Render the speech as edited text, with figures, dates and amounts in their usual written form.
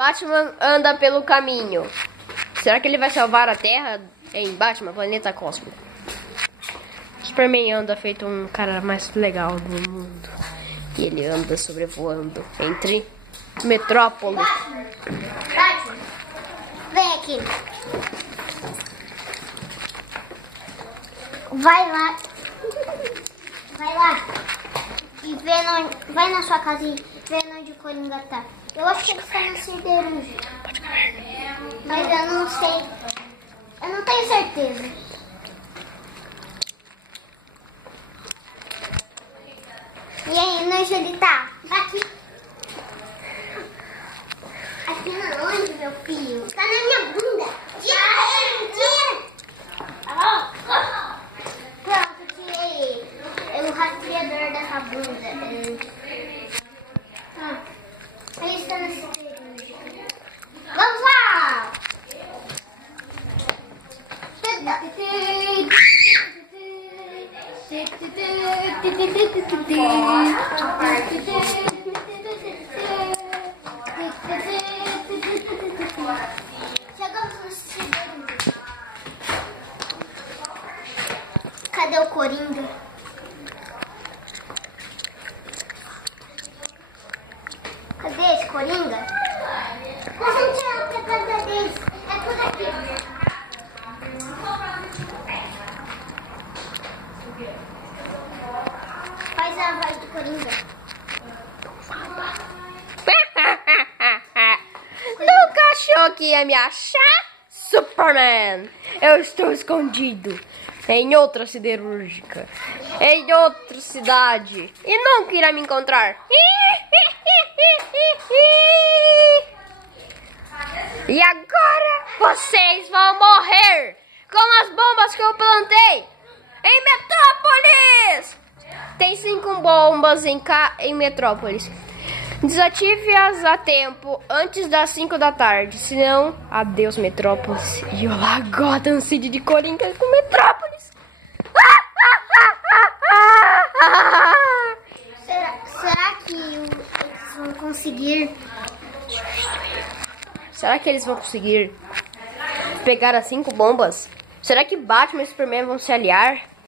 Batman anda pelo caminho. Será que ele vai salvar a Terra em Batman, Planeta Cósmico? Superman anda feito um cara mais legal do mundo. E ele anda sobrevoando entre metrópoles. Batman, vem aqui. Vai lá. Vai lá. E vê onde, vai na sua casa e vê onde o Coringa tá. Eu acho que ele está na siderúrgica. Mas eu não sei. Eu não tenho certeza. E aí, onde ele tá? Aqui. Aqui na onde, meu filho? Tá na minha bunda. Tira! Pronto, tirei ele. O rastreador dessa bunda. Ele está na siderúrgica. Vamos lá! Chegamos no siderúrgico. Cadê o Coringa? Cadê esse Coringa? Nós vamos tirar a casa deles. É por aqui. Faz a voz do Coringa. Nunca achou que ia me achar, Superman? Eu estou escondido em outra siderúrgica, em outra cidade, e nunca irá me encontrar. E agora vocês vão morrer com as bombas que eu plantei em Metrópolis. Tem 5 bombas em Metrópolis. Desative-as a tempo, antes das 5 da tarde. Senão, adeus Metrópolis. E olá, Gotham City de Coringa com Metrópolis. Será que eles vão conseguir? Será que eles vão conseguir pegar as 5 bombas? Será que Batman e Superman vão se aliar?